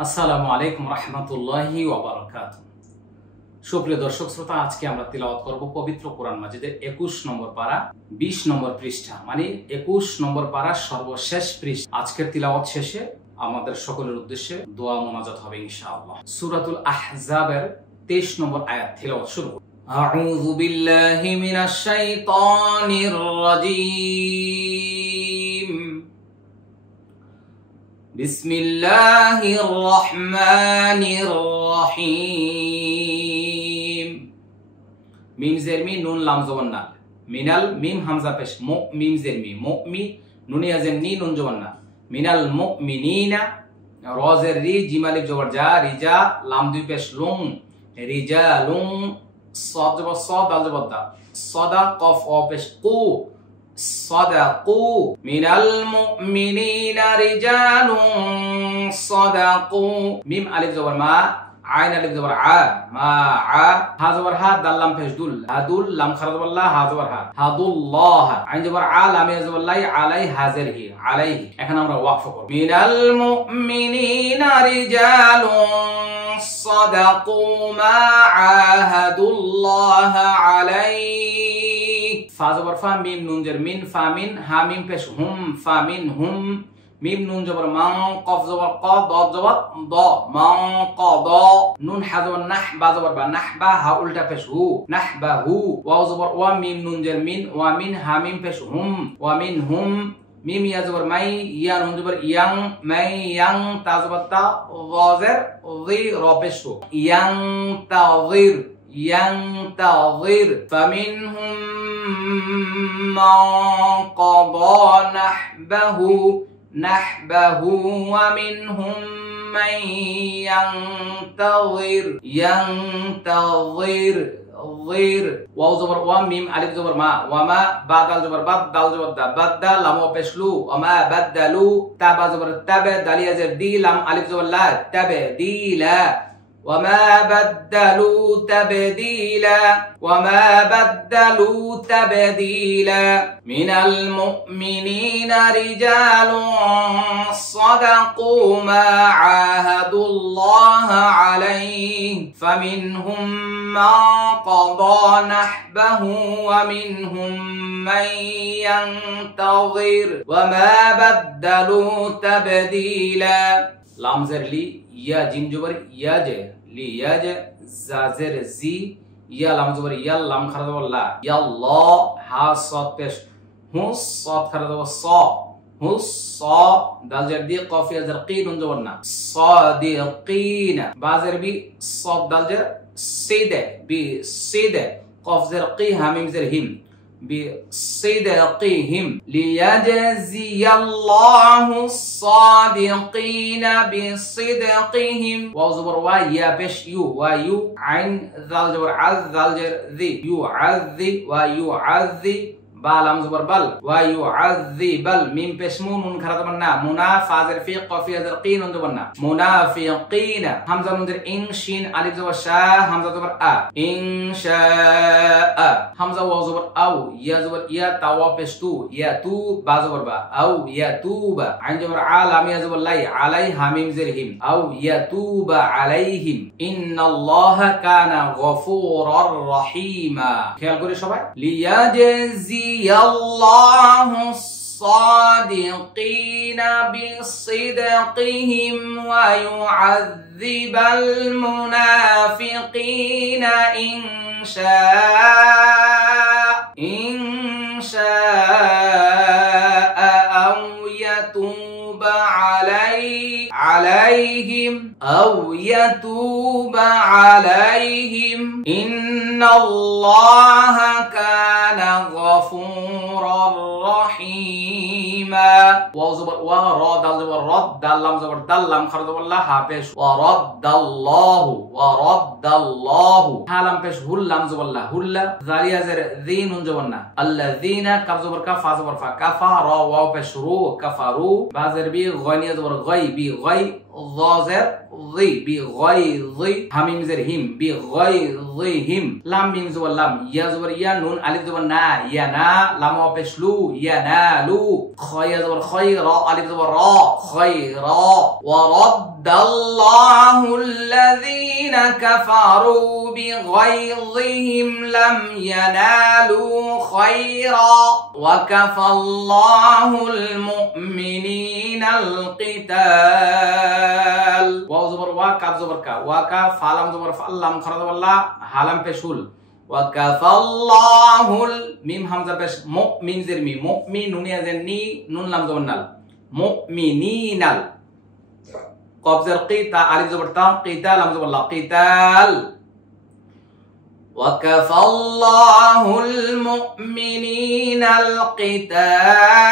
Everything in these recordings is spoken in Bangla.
আসসালামু আলাইকুম রাহমাতুল্লাহি ওয়া বারাকাতুহু। সুপ্রিয় দর্শক শ্রোতা, আজকে আমরা তিলাওয়াত করব পবিত্র কোরআন মাজিদের 21 নম্বর পারা 20 নম্বর পৃষ্ঠা, মানে 21 নম্বর পারার সর্বশেষ পৃষ্ঠা। আজকের তিলাওয়াত শেষে আমাদের সকলের উদ্দেশ্যে দোয়া মোনাজাত হবে ইনশাআল্লাহ। সূরাতুল আহজাবের 23 নম্বর আয়াত তিলাওয়াত শুরু করব। আউযু বিল্লাহি মিনাশ শাইতানির রাজীম। বিসমিল্লাহির রহমানির রহিম। মিম জের মি, নুন লাম জবর না, মিনাল মিম হামজা পেশ, মু মিম জের মি, মুমি নুন ইয়াজের নি, নুন জবর না, মিনাল মুমিনিনা, র জের রি, জিম আলিফ জবর যা, রিজা লাম দুই পেশ লুং, রিজালুং, সাদ জবর সাদ, দাল জবর দা, সাদা কফ অ পেশ কু, সাদাকু, মিনাল মুমিনিনা রিজালুন সাদাকু, মিম আলিফ জবর মা, আইন আলিফ জবর আ, মা আ, হা জবর হা, দাল লাম পেশ দুল, হাদুল লাম খারা জবর লা, হা জবর হা, হাদুল্লাহ, আইন জবর আ, লাম ইয়া জবর লাই, আলাই হাজের হি, আলাইহি। এখন আমরা ওয়াকফ করব। মিনাল মুমিনিনা রিজালুন সাদাকু মা আহাদুল্লাহ আলাইহি। ফা জবর ফা, মিম নুন জের মিন, ফা মিন, হা মিম পেশ হুম, ফা মিন হুম, মিম নুন জবর মান, কফ জবর ক, দ জবর দ, মান ক দ, নুন হা জবর নাহ, বা জবর বা, নাহ বা, হা উল্টা পেশ হু, নাহ বা হু, ওয়াও জবর ওয়া, মিম নুন জের মিন, ওয়া মিন, হা মিম পেশ হুম, ওয়া মিন হুম, মিম ইয়া জবর মাই, ইয়া নুন জবর ইয়াং, মাই ইয়াং, তা জবর তা, য জের জি, র পেশ হু, ইয়াং তাযির, ينتظر فمنهم من قضى نحبه ومنهم من ينتظر ظير واو زبر وا، ميم الف زبر ما، وما با دال زبر بد، دال زبر دا، بدل لام وبشلو، وما بدلوا، تا با زبر تب، دال يزر دي، لام الف زبر لا، تبديلا، وما بدلوا تبديلا، من المؤمنين رجال صدقوا ما عاهدوا الله عليه فمنهم من قضى نحبه ومنهم من ينتظر وما بدلوا تبديلا। লাম জের লি, ইয়া জিম জবর ইয়া জে, লি ইয়া জে, জা জের জি, ইয়া লাম জবর ইয়া, লাম খারা জবর লা, ইয়াল্লাহ, হা সাদ পেশ হু, সাদ খারা জবর স, হু স, দাল জের দি, কফ ইয়া জের কি, নুন জবর না, সাদিকিনা, বা জের বি, সাদ দাল জের সিদে, বি সিদে, কফ জের কি, হা মিম জের হিম, بصدقهم ليجزي الله الصادقين بصدقهم. واو زبر وا، يا بش يو، ويو، عين ذال جبر عذ، ذال جر ذي، يعذي ويعذي، বা লাম জবর বাল, ওয়া ইউআযযিবাল, মিম পেশ মু, নুন খারা জবর না, মুনাফাজের ফি, কফ ইয়া জের কি, নুন জবর না, মুনাফিকিনা, হামজা নুন জের ইন, শিন আলিফ জবর শা, হামজা জবর আ, ইনশাআ, হামজা ওয়া জবর আও, ইয়া জবর ইয়া, তা ওয়া পেশ তু, ইয়া তু, বা জবর বা, আও ইয়া তুবা, আইন জবর আ, লাম ইয়া জবর লাই, আলাই, হা মিম জের হিম, আও ইয়া তুবা আলাইহিম, ইন্নাল্লাহা কানা গফুরার রহিমা। খেয়াল করে সবাই, লিয়াজজি الله الصادقين بصدقهم ويعذب المنافقين إن شاء أو يتوب عليهم إن الله كان غفورا رحيما. واو زبر وا، را دال زبر رد، دال لام زبر دال، لام خرج زبر لا، ها پیش ورد الله، ها لام پیش هل، لام زبر لا، هل ذالیا زر ذی، نون زبر نا، الذين کف زبر کا، فا زبر فا، کفا، را واو پیش رو، کفرو، با زر بی، غنی زبر غی، بی غی، ضازر ضي بغيظ حميم زر هم بغيظهم لام ميم زبر لام يا زبر يا نون الف زبر نا ينا لام واپس لو ينالو خا زبر خي را الف زبر را خيرا ورد الله الذين كفروا بغيظهم لم ينالوا خيرا وكفى الله المؤمنين القتال واو زبر وا كاف زبر كا وا كا فالام زبر فالام خرا زبر لا حالام بشول وكفى الله الميم همزه بش مؤمن زر مي مؤمن نون يزني نون لام زبر نال مؤمنين قاف زر قيتا الف زبر تام قتال لام زبر لا قتال وكفى الله المؤمنين القتال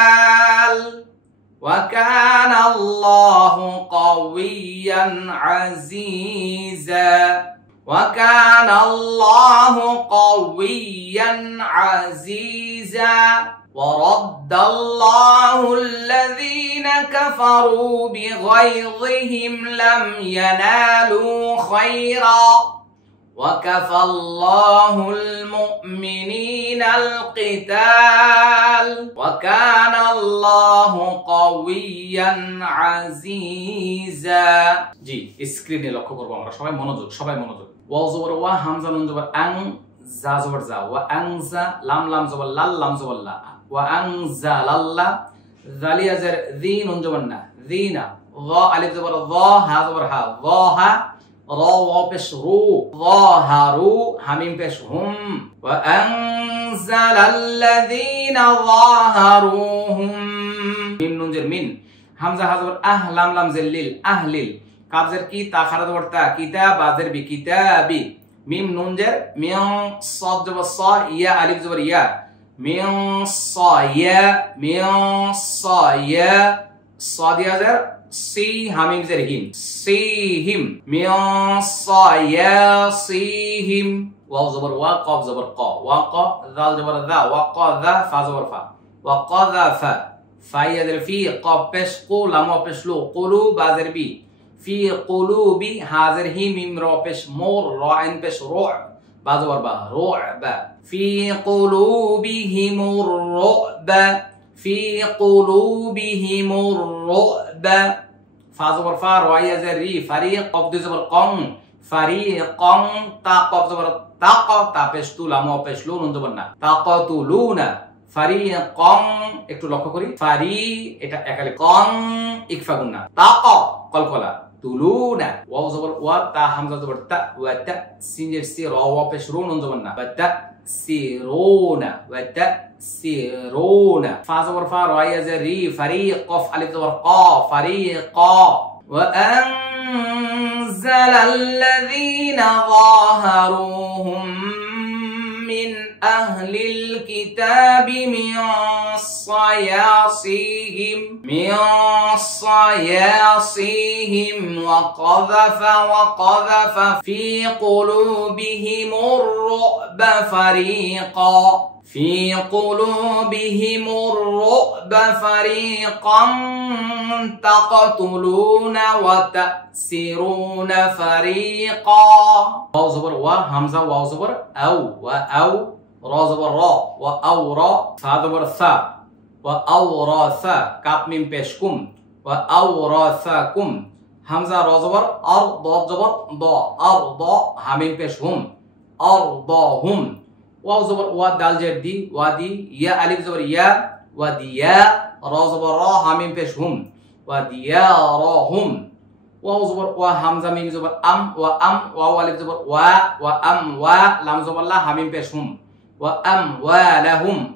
وكان الله قويا عزيزا وكان الله قويا عزيزا ورد الله الذين كفروا بغيظهم لم ينالوا خيرا وكفى الله المؤمنين القتال وكان الله قويا عزيزا জি স্ক্রিনে লক্ষ্য করব আমরা সবাই মনোযোগ ওয়াও জবর ওয়া হামজা নুন জবর আং জা জবর জা ওয়া আং জা লাম লাম জবর লাল লাম জবর লা ওয়া আং জা লাল্লা জালিয়া জার জি নুন জবর না জিনা যা আলিফ জবর যা হা জবর হা যা হা را واپس رو ظاهروا حميم پیش هم وأنزل الذين ظاهروهم ميم ننجر من همزة هزور لام لام زليل أهلل كابزر كي تاخرت ورتا كتاب بازر بكتابي ميم ننجر من صاد جبر صا يا ألف زبر يا من صا يا من صا يا صاد يزر سي حميم زرهم سيهم من صياصيهم واو زبر وا قاف زبر قا وقا ذال زبر ذا وقا ذا فا زبر فا وقذف فا يزر في قاف بش قو لام بش لو قلوب بازر بي في قلوب حاضر هي ميم را بش مور را عين بش رع بازر با رعب في قلوبهم الرعب في قلوبهم الرعب فا زبر فا رايا زري فريق قبض زبر قم فريقا تا قبض زبر تاق تا পেশতু লামা পেশলু নুন জবর না তাকাতুলুনা ফারিকাম একটু লক্ষ্য করি ফারি এটা একালে কম ইকফা গুন্না তাক কলকলা তুলুনা ওয়াও জবর ওয়া তা হামজা জবর তা ওয়া তা সিনের সি রা ওয়া পেশরু নুন জবর না বাতা سيرون وتأسرون فا زبر فا را يزري فريق قف ألف زبر قا فريقا وأنزل الذين ظاهروهم من أهل الكتاب من صياصيهم وقذف في قلوبهم الرعب فريقا تقتلون وتأسرون فريقا واو زبر وا همزة واو زبر أو وأو را زبر را وأو را ثا زبر ثا وأورثا كاف ميم بشكم وأورثكم همزة را زبر أر ضاد زبر ضا أرض حميم بشهم أرضاهم واو زبر وا دال جر دي وادي يا ألف زبر يا وديا را زبر را حميم بشهم وديارهم واو زبر وا همزة ميم زبر وأم واو ألف زبر وأم لام زبر لا حميم بشهم وأموالهم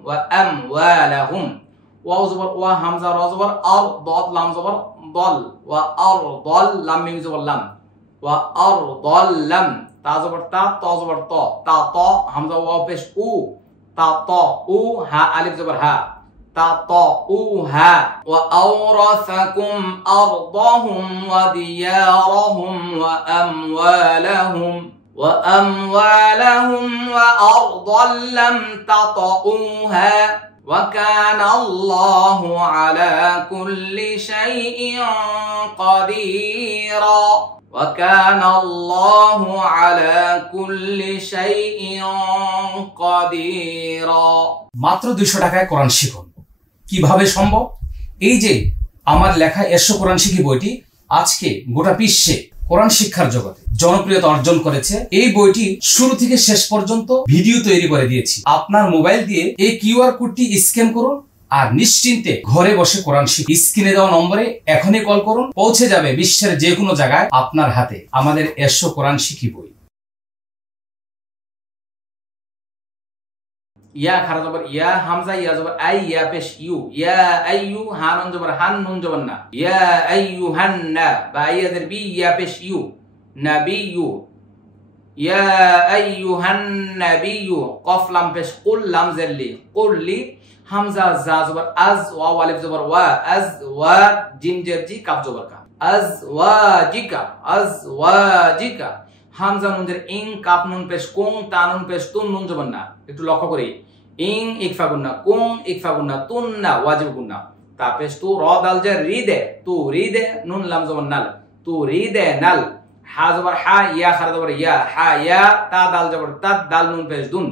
واو زبر وا همزة را زبر أر ضاد لام زبر ضل وأرضل لام ميم زبر لام وأرضلم تا زبر تا زبر تا همزة واو پیش او تا او ها ألف زبر ها تطؤوها وأورثكم أرضهم وديارهم وأموالهم وأرضا لم تطئوها وكان الله على كل شيء قديرا وكان الله على كل شيء قديرا মাত্র 200 টাকায় কোরআন শিখুন। কিভাবে সম্ভব? এই যে আমার লেখা এসো কোরআন শিখি বইটি আজকে গোটা বিশ্বে কোরআন শিক্ষার জগতে জনপ্রিয়তা অর্জন করেছে। এই বইটি শুরু থেকে শেষ পর্যন্ত ভিডিও তৈরি করে দিয়েছি। আপনার মোবাইল দিয়ে এই কিউআর কোডটি স্ক্যান করুন আর নিশ্চিন্তে ঘরে বসে কোরআন শিখুন। স্ক্রিনে দেওয়া নম্বরে এখনই কল করুন, পৌঁছে যাবে বিশ্বের যে কোনো জায়গায় আপনার হাতে আমাদের এসো কোরআন শিখি বই। ইয়া খারা জবর ইয়া, হামজা ইয়া জবর আই, ইয়া পেশ ইউ, ইয়া আইয়ু, হা নুন জবর হান, নুন জবর না, ইয়া আইয়ুহান্না, বা ইয়াদের বি, ইয়া পেশ ইউ, নাবিয়ু, ইয়া আইয়ুহান নাবিয়ু, কফ লাম পেশ কুল, লাম জেরলি, কুললি, হামজা জা জবর আজ, ওয়া আলিফ জবর ওয়া, আজ ওয়া, জিম জের জি, কাফ জবর কা, আজ ওয়াজিকা, আজ ওয়াজিকা, হামজা নুন জের ইং, কাফ নুন পেশ কুং, তা নুন পেশ তুন, নুন জবর না। একটু লক্ষ্য করি, ইং ইকফা গুন্না, কুং ইকফা গুন্না, তুন না ওয়াজিব গুন্না, তা পেশ তু, র দাল জের রিদে, তু রিদে, নুন লাম জবর নাল, তু রিদে নাল, হা জবর হা, ইয়া খারা জবর ইয়া, হা ইয়া, তা দাল জবর তাদ, দাল নুন পেশ দুন,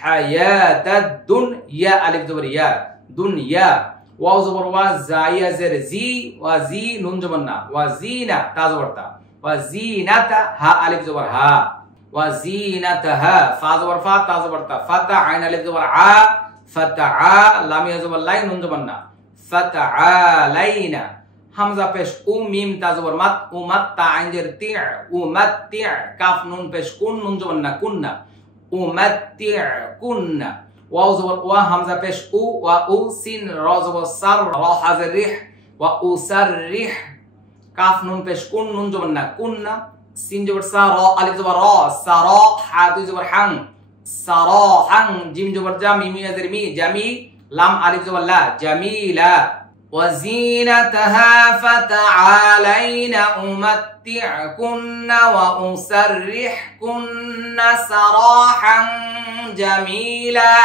হা ইয়া তাদ দুন, ইয়া আলিফ জবর ইয়া, দুন ইয়া, ওয়াও জবর ওয়া, জা ইয়া জের জি, ওয়া জি, নুন জবর না, ওয়া জিনা, তা জবর তা, ওয়া জিনাতা, হা আলিফ জবর হা, ওয়া জিনাতাহা, ফা জবর ফা, তা জবর তা, ফাতা, আইন আলিফ জবর আ, ফাতাআ, লাম ইয়া জবর লাই, নুন জবর না, ফাতাআলাইনা, হামজা পেশ উ, মিম তা জবর মাত, উমাত, তা আইন জের তি, উমাত্তি, কাফ নুন পেশ কুন, নুন জবর না, কুন্না, উমাত্তি কুন্না, ওয়াও জবর ওয়া, হামজা পেশ উ, ওয়া উ, সিন র জবর সার, র হাজের রিহ, ওয়া উসাররিহ, কাফ নুন পেশ কুন, নুন জবর না, কুন্না, সিন জবর সা, র আলিফ জবর র, সারা, হা দুই জবর হাং, সারাহাং, জিম জবর জা, মিম ইয়াজের মি, জামি, লাম আলিফ জবর লা, জামিলা, وزينتها فتعالين أمتعكن وأسرحكن سراحا جميلا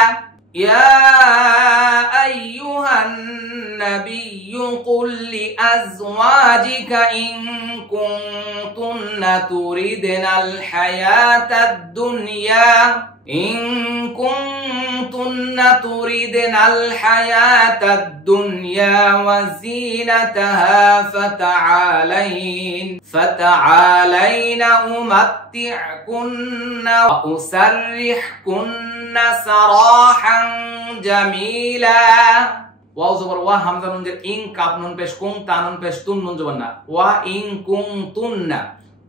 يا أيها النبي قل لأزواجك إن كنتن تردن الحياة الدنيا تردن الحياة الدنيا وزينتها فتعالين أمتعكن وأسرحكن سراحا جميلا ওয়াও জবর ওয়া, হামজা নুন জের ইং, কাফ নুন পেশ কুং, তা নুন পেশ তুন, নুন জবর না, ওয়া ইং কুং তুন্না,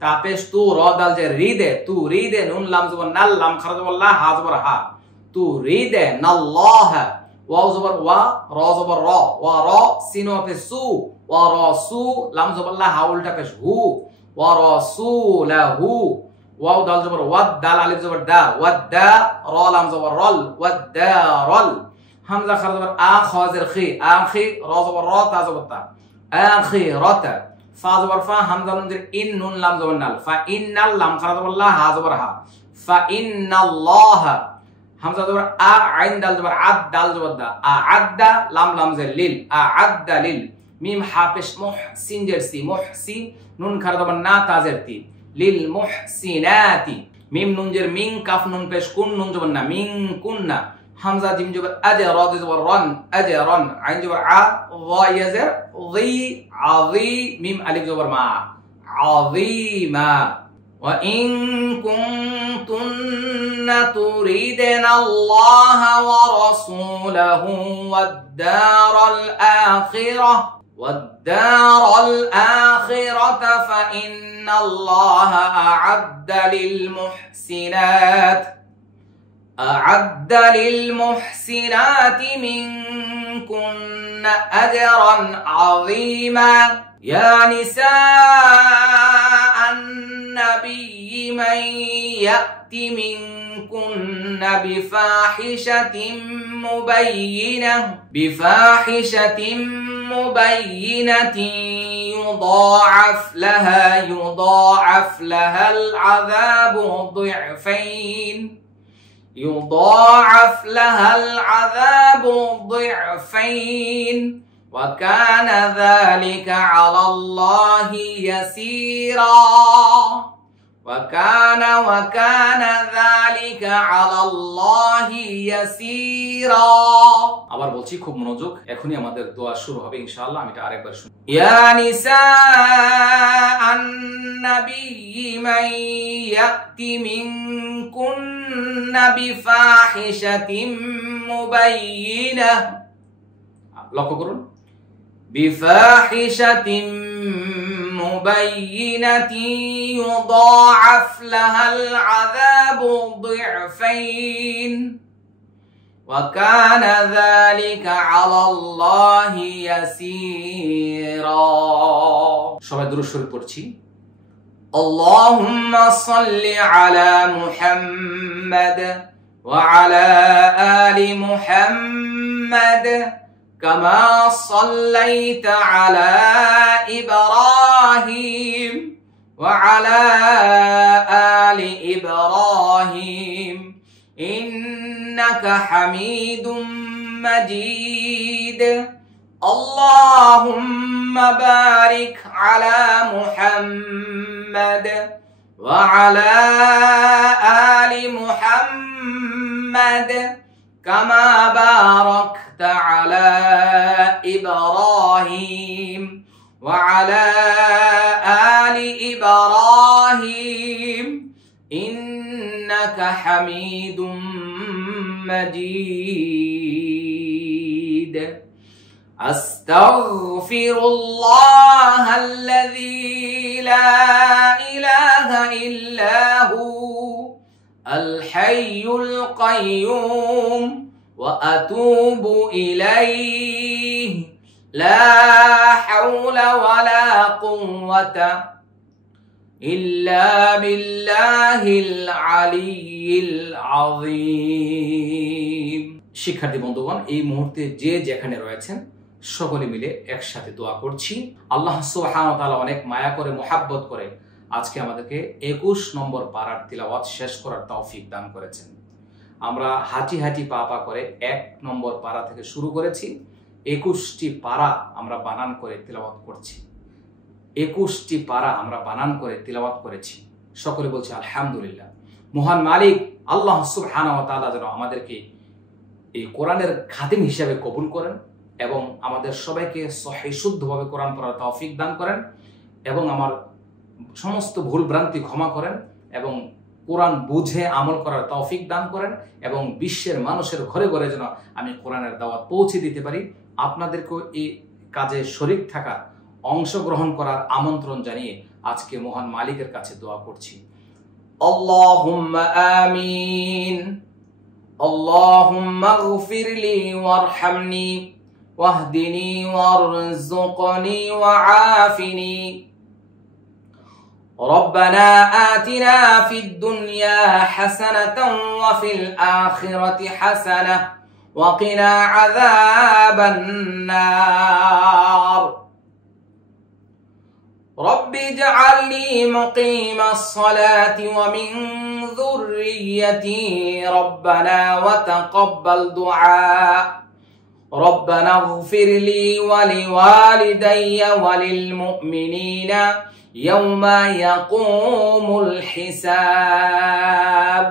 তা পেশ তু, র দাল জের রিদে, তু রিদে, নুন লাম জবর নাল, লাম খারা জবর লা, হা জবর হা, তু রিদে নাল্লাহ, ওয়াও জবর ওয়া, র জবর র, ওয়া র, সিন ওয়া পেশ সু, ওয়া র সু, লাম জবর লা, হা উল্টা পেশ হু, ওয়া র সু লা হু, ওয়াও দাল জবর ওয়াদ, দাল আলিফ জবর দা, ওয়াদ দা, র লাম জবর রল, ওয়াদ দা রল, হামজা খারা জবর আ, খ জের খি, আখি, র জবর র, তা জবর তা, আখিরাতা, ফা জবর ফা, হামজা নুন জের ইন, নুন লাম জবর নাল, ফা ইন্নাল, লাম খারা জবর লা, হা জবর হা, ফা ইন্নাল্লাহ, হামজা জবর আ, আইন দাল জবর আদ, দাল জবর দা, আ'আদ্দা, লাম লাম জের লিল, আ'আদ্দা লিল, মিম হা পেশ মুহ, সিন জের সি, মুহসি, নুন খারা জবর না, তা জের তি, লিল মুহসিনাতি, মিম নুন জের মিং, কাফ নুন পেশ কুন, নুন জবর না, মিং কুন্না, হামজা জিম জবর আজে, র জবর রন, আজে রন, আইন জবর আ, ওয়া ইয়াজের জি, আযী, মিম আলিফ জবর মা, আযীমা, ওয়া ইন কুনতুন্না তুরিদনা আল্লাহ ওয়া রাসূলাহু ওয়াদ-দারাল আখিরাহ والدار الآخرة فإن الله أعد للمحسنات منكن أجرا عظيما يا نساء النبي من يأت منكن بفاحشة مبينة يضاعف لها العذاب ضعفين يضاعف لها العذاب ضعفين وكان ذلك على الله يسيرا وكان ذلك على الله يسيرا আবার বলছি খুব মনোযোগ এখনি আমাদের দোয়া শুরু হবে ইনশাআল্লাহ আমি এটা আরেকবার শুনি ইয়া নিসা النبي من يأتي منكن بفاحشة مبينة লক্ষ্য করুন بفاحشة مبينة يضاعف لها العذاب ضعفين وكان ذلك على الله يسيرا সবাই দুরূদ শরীফ পড়ছি اللهم صل على محمد وعلى آل محمد كما صليت على إبراهيم وعلى آل إبراهيم إنك حميد مجيد اللهم بارك على محمد وعلى آل محمد كما باركت على إبراهيم وعلى آل إبراهيم إنك حميد مجيد أستغفر الله الذي لا إله إلا هو الحي القيوم وأتوب إليه لا حول ولا قوة إلا بالله العلي العظيم শিক্ষার্থী বন্ধুগণ এই মুহূর্তে যে যেখানে রয়েছেন সকলে মিলে একসাথে দোয়া করছি আল্লাহ সুবহানাহু ওয়া তাআলা অনেক মায়া করে মোহাব্বত করে আজকে আমাদেরকে 21 নম্বর পারার তিলাওয়াত শেষ করার তৌফিক দান করেছেন আমরা হাঁটি হাঁটি পা পা করে 1 নম্বর পারা থেকে শুরু করেছি 21টি পারা আমরা বানান করে তিলাওয়াত করছি 21টি পারা আমরা বানান করে তিলাওয়াত করেছি সকলে বলছি আলহামদুলিল্লাহ মহান মালিক আল্লাহ সুবহানাহু ওয়া তাআলা যেন আমাদেরকে এই কোরআনের খাদিম হিসেবে কবুল করেন এবং আমাদের সবাইকে সহিহ শুদ্ধভাবে কোরআন পড়ার তৌফিক দান করেন এবং আমার সমস্ত ভুল ভ্রান্তি ক্ষমা করেন এবং কোরআন বুঝে আমল করার তৌফিক দান করেন এবং বিশ্বের মানুষের ঘরে ঘরে যেন আমি কোরআনের দাওয়াত পৌঁছে দিতে পারি আপনাদেরকেও এই কাজে শরীক থাকার অংশগ্রহণ করার আমন্ত্রণ জানিয়ে আজকে মহান মালিকের কাছে দোয়া করছি আল্লাহুম্মা আমিন اللهم اغفر لي وارحمني واهدني وارزقني وعافني ربنا آتنا في الدنيا حسنة وفي الآخرة حسنة وقنا عذاب النار رب اجعلني مقيم الصلاة ومن ذريتي ربنا وتقبل دعاء ربنا اغفر لي ولوالدي وللمؤمنين يوم يقوم الحساب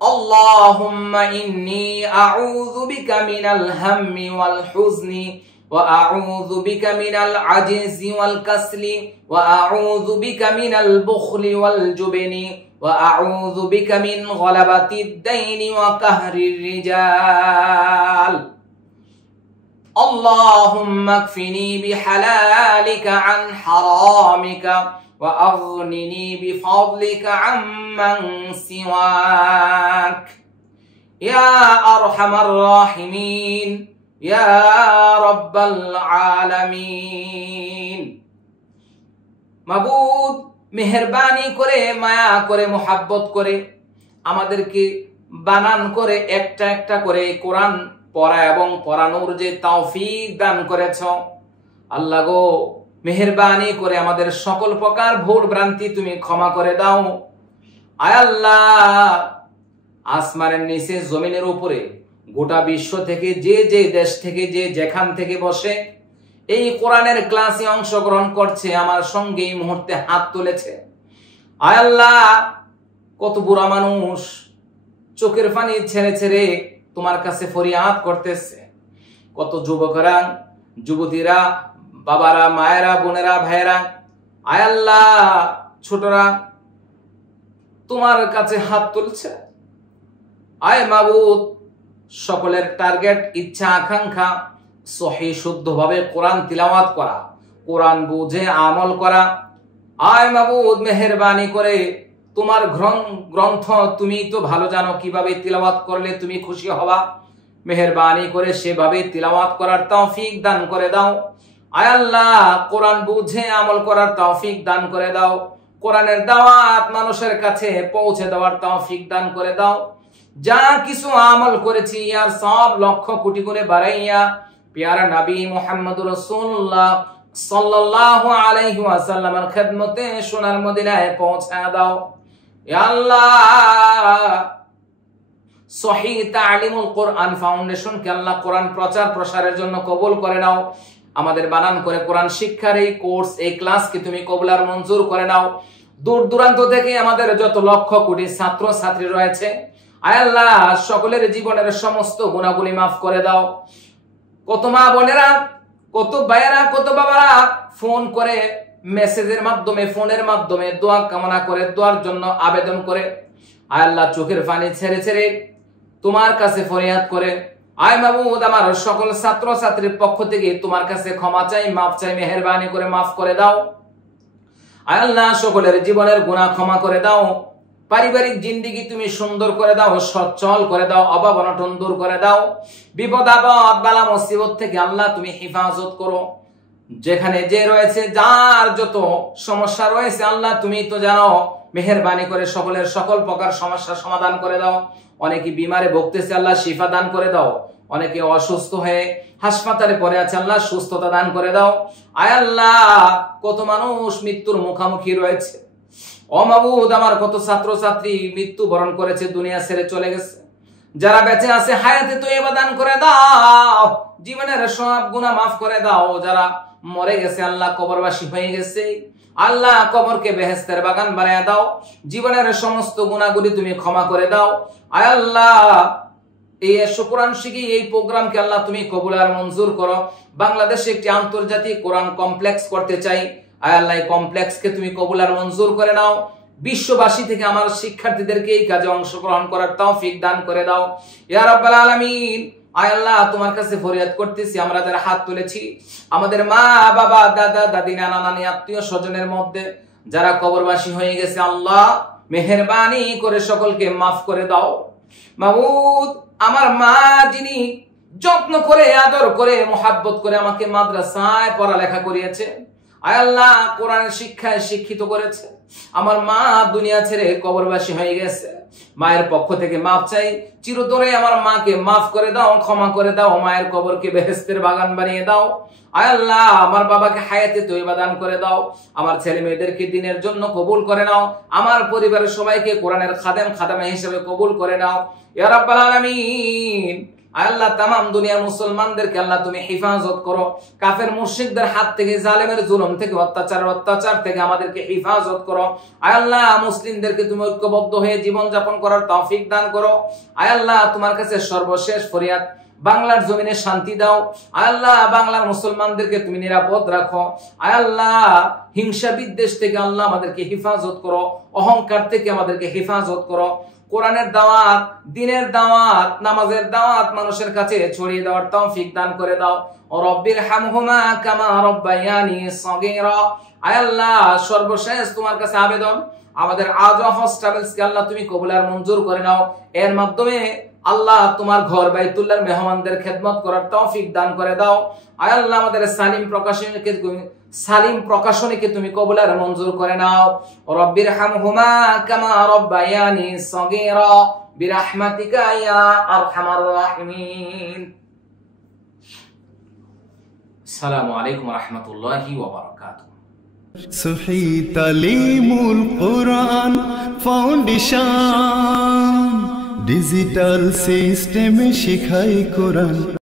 اللهم إني أعوذ بك من الهم والحزن وأعوذ بك من العجز والكسل وأعوذ بك من البخل والجبن وأعوذ بك من غلبة الدين وقهر الرجال اللهم اكفني بحلالك عن حرامك وأغنني بفضلك عمن سواك يا أرحم الراحمين يا رب العالمين মাবুদ মেহেরবানি করে মায়া করে মোহাব্বত করে আমাদেরকে বানান করে একটা একটা করে কোরআন পড়া এবং পড়ানোর যে তৌফিক দান করেছ আল্লাহ গো মেহেরবানি করে আমাদের সকল প্রকার ভুল ভ্রান্তি তুমি ক্ষমা করে দাও আয় আল্লাহ, আসমানের নিচে জমিনের উপরে গোটা বিশ্ব থেকে যে যে দেশ থেকে যে যেখান থেকে বসে এই কোরআনের ক্লাসে অংশগ্রহণ করছে, আমার সঙ্গে এই মুহূর্তে হাত তুলেছে, আয় আল্লাহ, কত বুড়া মানুষ চোখের পানি ছেড়ে ছেড়ে তোমার কাছে ফরিয়াদ করতেছে, কত যুবকরা, যুবতীরা, বাবারা, মায়েরা, বোনেরা, ভাইয়েরা, আয় আল্লাহ, ছোটরা তোমার কাছে হাত তুলছে। আয় মাবুদ, সকলের টার্গেট, ইচ্ছা, আকাঙ্ক্ষা সহি শুদ্ধভাবে কোরআন তিলাওয়াত করা, কোরআন বুঝে আমল করা। আয় মাবুদ, মেহেরবানি করে তোমার গ্রন্থ তুমি তো ভালো জানো কিভাবে তিলাওয়াত করলে তুমি খুশি হবা, মেহেরবানি করে সেভাবে তিলাওয়াত করার তৌফিক দান করে দাও। আয় আল্লাহ, কোরআন বুঝে আমল করার তৌফিক দান করে দাও, কোরআনের দাওয়াত মানুষের কাছে পৌঁছে দেওয়ার তৌফিক দান করে দাও। যা কিছু আমল করেছি আর সব লক্ষ কোটি করে বাড়াইয়া পেয়ারা নবী মুহাম্মদুর রাসূলুল্লাহ সাল্লাল্লাহু আলাইহি ওয়াসাল্লামের খেদমতে সোনার মদিনায় পৌঁছায় দাও। ইয়া আল্লাহ, সহিহ তালিমুল কোরআন ফাউন্ডেশন কে আল্লাহ কোরআন প্রচার প্রসারের জন্য কবুল করে নাও। আমাদের বানান করে কোরআন শিক্ষার এই কোর্স, এই ক্লাসকে তুমি কবুল আর মঞ্জুর করে নাও। দূর দূরান্ত থেকে আমাদের যত লক্ষ কোটি ছাত্র ছাত্রী রয়েছে, আয় আল্লাহ, সকলের জীবনের সমস্ত গুনাহগুলি মাফ করে দাও। কত মা বোনেরা, কত ভাইয়েরা, কত বাবারা ফোন করে, মেসেজের মাধ্যমে, ফোনের মাধ্যমে দোয়া কামনা করে, দোয়ার জন্য আবেদন করে, আয় আল্লাহ, চোখের পানি ছেড়ে ছেড়ে তোমার কাছে ফরিয়াদ করে, আয় মাবুদ, আমার সকল ছাত্র ছাত্রীর পক্ষ থেকে তোমার কাছে ক্ষমা চাই, মাফ চাই, মেহেরবানি করে মাফ করে দাও। আয় আল্লাহ, সকলের জীবনের গুনাহ ক্ষমা করে দাও। পারিবারিক জিন্দেগি তুমি সুন্দর করে দাও, সচ্ছল করে দাও, অভাব অনটন দূর করে দাও। বিপদ আপদ বালা মুসিবত থেকে আল্লাহ তুমি হেফাজত করো। যেখানে যে রয়েছে, যার যত সমস্যা রয়েছে আল্লাহ তুমি তো জানো, মেহেরবানি করে সকলের সকল প্রকার সমস্যার সমাধান করে দাও। অনেকে বিমারে ভুগতেছে, আল্লাহ শিফা দান করে দাও। অনেকে অসুস্থ হয়ে হাসপাতালে পড়ে আছে, আল্লাহ সুস্থতা দান করে দাও। আয় আল্লাহ, কত মানুষ মৃত্যুর মুখোমুখি রয়েছে, ও মাবুদ, আমার কত ছাত্র ছাত্রী মৃত্যু বরণ করেছে, দুনিয়া ছেড়ে চলে গেছে। যারা বেঁচে আছে হায়াতে তয়্যিবা দান করে দাও, জীবনের সব গুনাহ মাফ করে দাও। যারা মরে গেছে আল্লাহ, কবরবাসী হয়ে গেছে, আল্লাহ কবরকে বেহেশতের বাগান বানায় দাও। জীবনের সমস্ত গুনাহগুলি তুমি ক্ষমা করে দাও। আয় আল্লাহ, এই কোরআন শিখি এই প্রোগ্রামকে আল্লাহ তুমি কবুল আর মঞ্জুর করো। বাংলাদেশে একটি আন্তর্জাতিক কোরআন কমপ্লেক্স করতে চাই, আয় আল্লাহ, এই কমপ্লেক্সকে তুমি কবুল আর মঞ্জুর করে নাও। বিশ্ববাসী থেকে আমার শিক্ষার্থীদেরকে এই কাজে অংশগ্রহণ করার তৌফিক দান করে দাও। ইয়া রাব্বাল আলামিন, আয় আল্লাহ, তোমার কাছে ফরিয়াদ করতেছি, আমরা যারা হাত তুলেছি, আমাদের মা বাবা, দাদা দাদি, নানা নানি, আত্মীয় স্বজনের মধ্যে যারা কবরবাসী হয়ে গেছে, আল্লাহ মেহেরবানি করে সকলকে মাফ করে দাও। মাবুদ, আমার মা যিনি যত্ন করে, আদর করে, মোহাব্বত করে আমাকে মাদ্রাসায় পড়ালেখা করিয়েছে, আয় আল্লাহ কোরআনের শিক্ষায় শিক্ষিত করেছে, আমার মা দুনিয়া ছেড়ে কবরবাসী হয়ে গেছে। মায়ের পক্ষ থেকে মাফ চাই, চিরতরে আমার মাকে মাফ করে দাও, ক্ষমা করে দাও, মায়ের কবরকে বেহেশতের বাগান বানিয়ে দাও। আয় আল্লাহ, আমার বাবাকে হায়াতে তয়্যিবা দান করে দাও, আমার ছেলে মেয়েদেরকে দ্বীনের জন্য কবুল করে নাও, আমার পরিবারের সবাইকে কোরআনের খাদেম খাদামা হিসেবে কবুল করে নাও। ইয়া রাব্বাল আলামিন, আয় আল্লাহ, তামাম দুনিয়ার মুসলমানদেরকে আল্লাহ তুমি হেফাজত করো। কাফের মুশরিকদের হাত থেকে, জালেমের জুলুম থেকে, অত্যাচার থেকে আমাদেরকে হেফাজত করো। আয় আল্লাহ, মুসলিমদেরকে তুমি ঐক্যবদ্ধ হয়ে জীবন যাপন করার তৌফিক দান করো। আয় আল্লাহ, তোমার কাছে সর্বশেষ ফরিয়াদ, বাংলার জমিনে শান্তি দাও। আয় আল্লাহ, বাংলার মুসলমানদেরকে তুমি নিরাপদ রাখো। আয় আল্লাহ, হিংসা বিদ্বেষ থেকে আল্লাহ আমাদেরকে হেফাজত করো, অহংকার থেকে আমাদেরকে হেফাজত করো। কোরআনের দাওয়াত, দ্বীনের দাওয়াত, নামাজের দাওয়াত মানুষের কাছে ছড়িয়ে দেওয়ার তৌফিক দান করে দাও। রব্বিরহামহুমা কামা রব্বায়ানি সগীরা। আয় আল্লাহ, সর্বশেষ তোমার কাছে আবেদন, আমাদের আজও হজ ট্রাভেলসকে আল্লাহ তুমি কবুল আর মঞ্জুর করে নাও। এর মাধ্যমে আল্লাহ তোমার ঘর বাইতুল্লাহর মেহমানদের খেদমত করার তৌফিক দান করে দাও। আয় আল্লাহ, আমাদের সালিম প্রকাশনীকে তুমি কবুল আর মঞ্জুর করে নাও। রব্বিরহামহুমা কামা রব্বায়ানি সগীরা বিরহমাতিকা ইয়া আরহামার রাহিমিন। আসসালামু আলাইকুম ওয়া রাহমাতুল্লাহি ওয়া বারাকাতুহু। সহি তালিমুল কোরআন ফাউন্ডেশন ডিজিটাল সিস্টেমে শিখাই কোরআন।